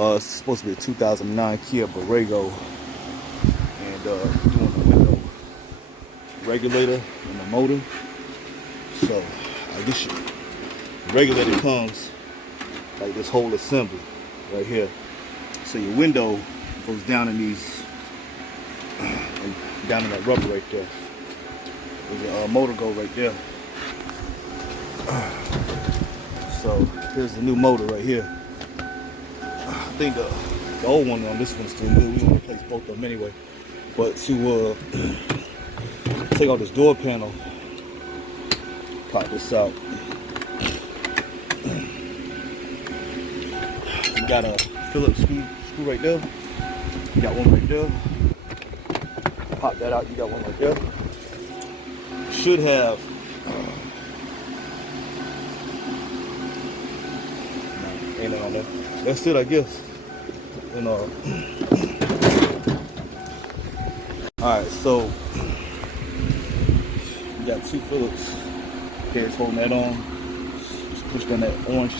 It's supposed to be a 2009 Kia Borrego, and doing the window regulator and the motor. So I guess the regulator comes like this whole assembly right here. So your window goes down in these, down in that rubber right there. There's a motor go right there. So here's the new motor right here. I think the old one on this one's still good. We want to replace both of them anyway. But to take out this door panel, pop this out. You got a Phillips screw right there. You got one right there. Pop that out. You got one right there. Should have. Ain't nothing on there. That's it, I guess. And alright, so you got two Phillips heads holding that on. Just push down that orange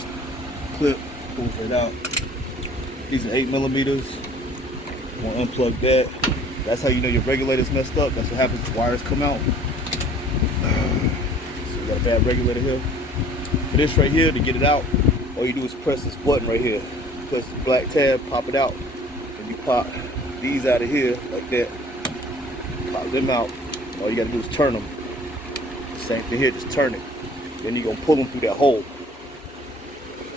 clip, pulls right out. These are 8mm. You want to unplug that. That's how you know your regulator's messed up. That's what happens when wires come out. So you got a bad regulator here. For this right here, to get it out, all you do is press this button right here. Press the black tab, pop it out. And you pop these out of here like that. Pop them out. All you gotta do is turn them. Same thing here, just turn it. Then you're gonna pull them through that hole.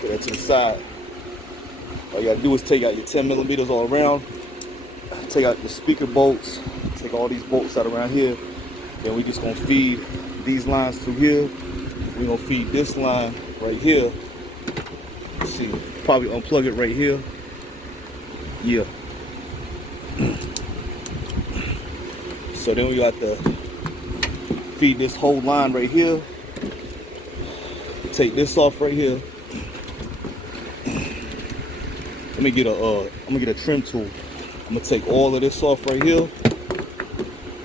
Put that to the side. All you gotta do is take out your 10mm all around. Take out the speaker bolts. Take all these bolts out around here. Then we just gonna feed these lines through here. We're gonna feed this line right here. Let's see, probably unplug it right here. Yeah. So then we got to feed this whole line right here. Take this off right here. I'm gonna get a trim tool. I'm gonna take all of this off right here.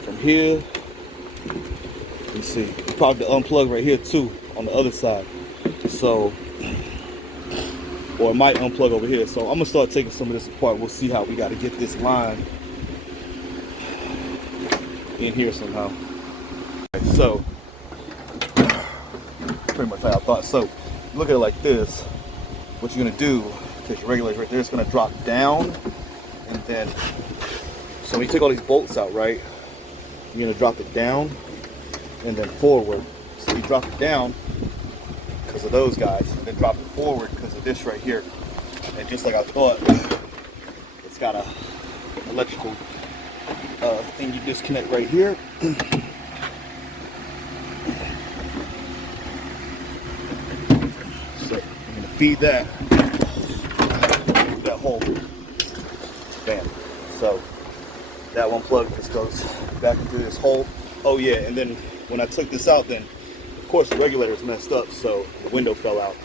From here. Let's see. Probably unplug right here too on the other side. So, or it might unplug over here. So I'm gonna start taking some of this apart. We'll see how we got to get this line in here somehow. So pretty much how I thought. So look at it like this. What you're gonna do, take your regulator right there, it's gonna drop down, and then so when you take all these bolts out, right, you're gonna drop it down and then forward. So you drop it down because of those guys, and then drop it forward because of this right here. And just like I thought, it's got a electrical thing you disconnect right here. So I'm gonna feed that hole. Bam. So that one plug just goes back into this hole. Oh yeah, and then when I took this out, then of course the regulator's messed up, so the window fell out.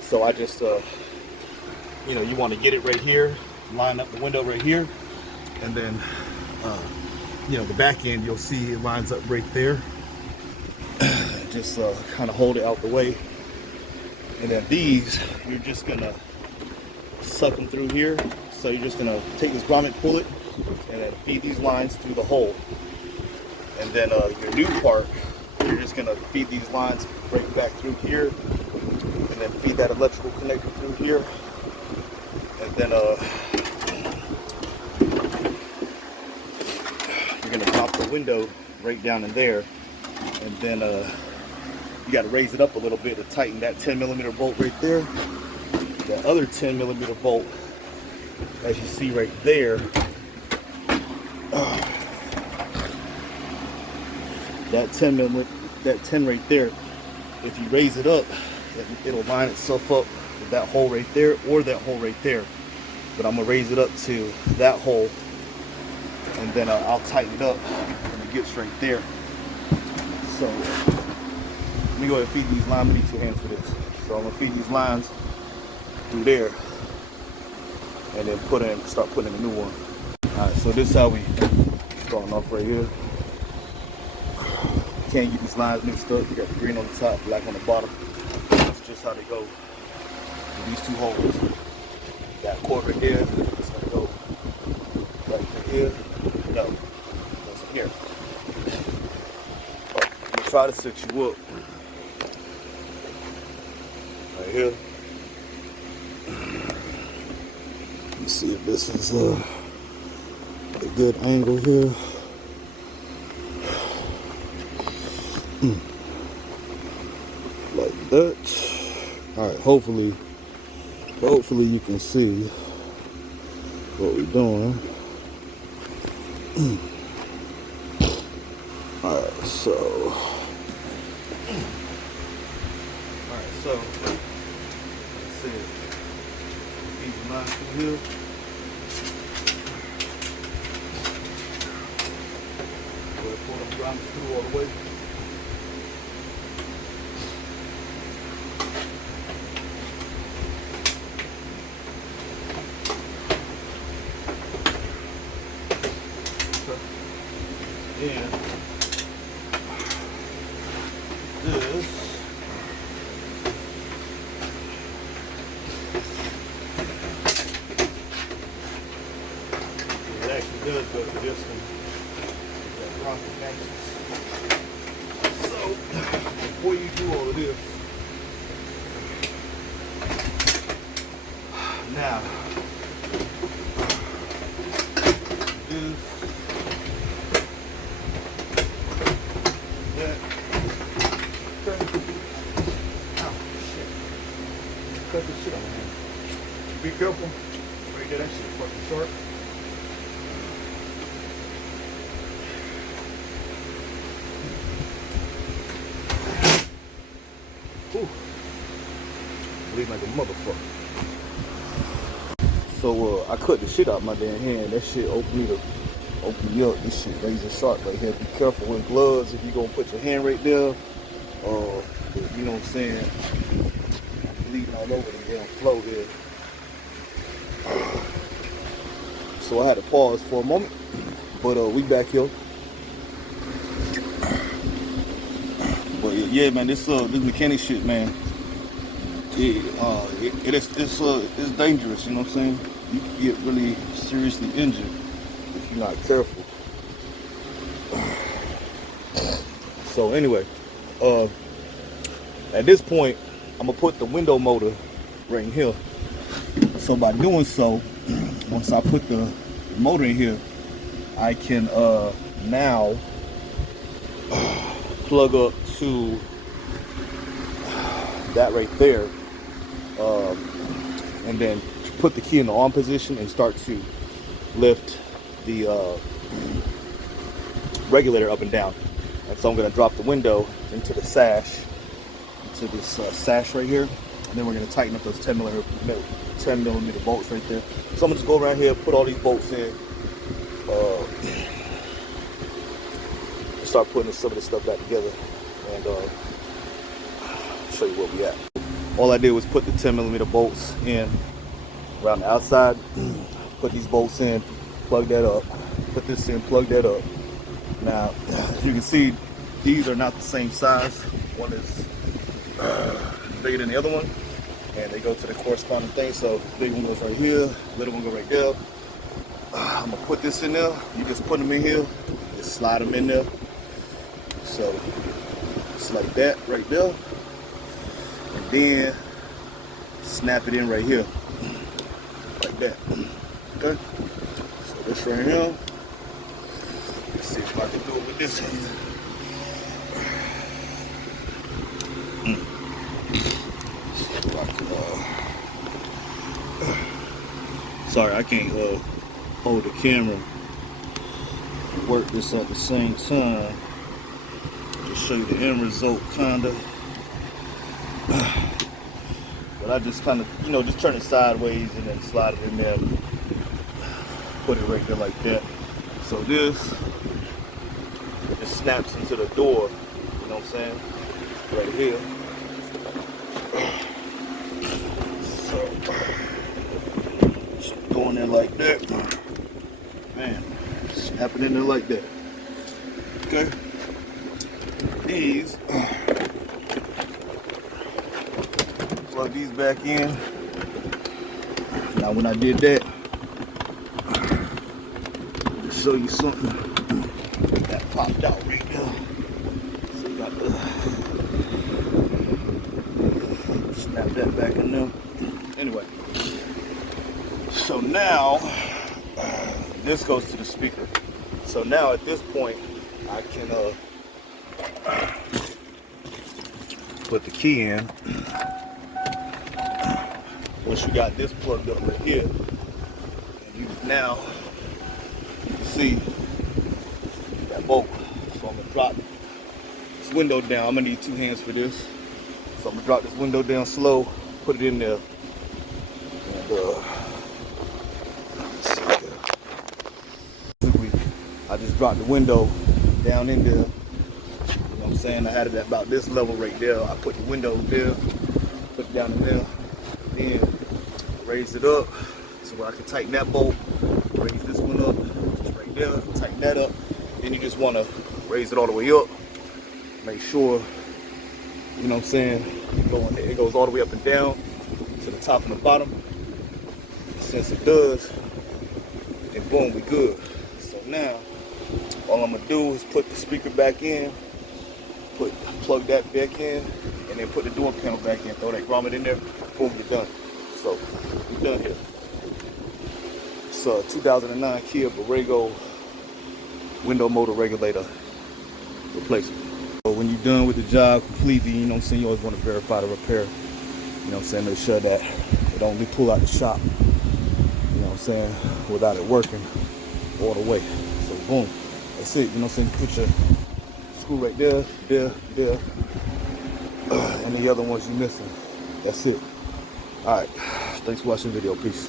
So I just you know, you want to get it right here, line up the window right here, and then you know, the back end, you'll see it lines up right there. Just kind of hold it out the way, and then these, you're just gonna suck them through here. So you're just gonna take this grommet, pull it, and then feed these lines through the hole. And then your new part, you're just gonna feed these lines right back through here, and then feed that electrical connector through here, and then you're gonna drop the window right down in there, and then you got to raise it up a little bit to tighten that 10mm bolt right there. That other 10mm bolt, as you see right there, that 10 right there, if you raise it up, it'll line itself up with that hole right there or that hole right there. But I'm gonna raise it up to that hole, and then I'll tighten it up when it gets right there. So let me go ahead and feed these lines. I need 2 hands for this. So I'm gonna feed these lines through there, and then start putting in a new one. All right, so this is how we starting off right here. Can't get these lines mixed up. You got the green on the top, black on the bottom. That's just how they go in these 2 holes. Got cord right there. It's gonna go right here. No, it goes in here. I'm gonna try to set you up right here. Let me see if this is a good angle here. Like that. All right, hopefully you can see what we're doing. All right, so let's see it. Keep the line through here. Go ahead, pull them grounders through all the way. And this it actually does go to this one. That rocket axis. So before you do all of this, now this. Cut this shit on my hand. Be careful. Right there, that shit is fucking sharp. Ooh. Bleeding like a motherfucker. So I cut the shit out my damn hand. That shit opened me up. This shit razor sharp right here. Be careful with gloves if you gonna put your hand right there. You know what I'm saying? Bleeding all over the damn floor here. So I had to pause for a moment, but we back here. But yeah, man, this mechanic shit, man. It's dangerous. You know what I'm saying? You can get really seriously injured if you're not careful. So anyway, at this point, I'm gonna put the window motor right in here. So by doing so, once I put the motor in here, I can now plug up to that right there, and then put the key in the on position and start to lift the regulator up and down. And so I'm gonna drop the window into the sash, to this sash right here, and then we're going to tighten up those 10 millimeter bolts right there. So I'm going to just go around here, put all these bolts in, start putting some of this stuff back together, and show you where we at. All I did was put the 10 millimeter bolts in around the outside, put these bolts in, plug that up, put this in, plug that up. Now, as you can see, these are not the same size. One is bigger than the other one, and they go to the corresponding thing. So the big one goes right here, little one go right there. I'm gonna put this in there. You just put them in here, just slide them in there. So it's like that right there, and then snap it in right here, like that. Okay. So this right here. Let's see if I can do it with this one. Sorry, I can't hold the camera and work this at the same time. Just show you the end result, kinda. But I just kind of, just turn it sideways and then slide it in there. Put it right there like that. So this just snaps into the door. You know what I'm saying? Right here. So going in like that, man, snapping in there like that. Okay, these plug these back in. Now when I did that, to show you something that popped out right now. So you got to snap that back in there. Anyway, so now this goes to the speaker. So now at this point, I can put the key in. Once you got this plugged up right here, and you now you can see that bolt. So I'm gonna drop this window down. I'm gonna need 2 hands for this. So I'm gonna drop this window down slow, put it in there, and let's see here. I just dropped the window down in there. You know what I'm saying? I had it at about this level right there. I put the window there, put it down in there, then raised it up so where I can tighten that bolt. Raise this one up, just right there, tighten that up. Then you just want to raise it all the way up. Make sure, you know what I'm saying, it goes all the way up and down to the top and the bottom. Since it does, then boom, we good. So now, all I'm gonna do is put the speaker back in, plug that back in, and then put the door panel back in, throw that grommet in there, boom, we're done. So, we're done here. It's a 2009 Kia Borrego window motor regulator replacement. So when you're done with the job completely, you know what I'm saying, you always want to verify the repair. You know what I'm saying, make sure that it don't be pulled out the shop, you know what I'm saying, without it working all the way. So boom, that's it, you know what I'm saying, you put your screw right there, there, and the other ones you're missing. That's it. Alright, thanks for watching the video, peace.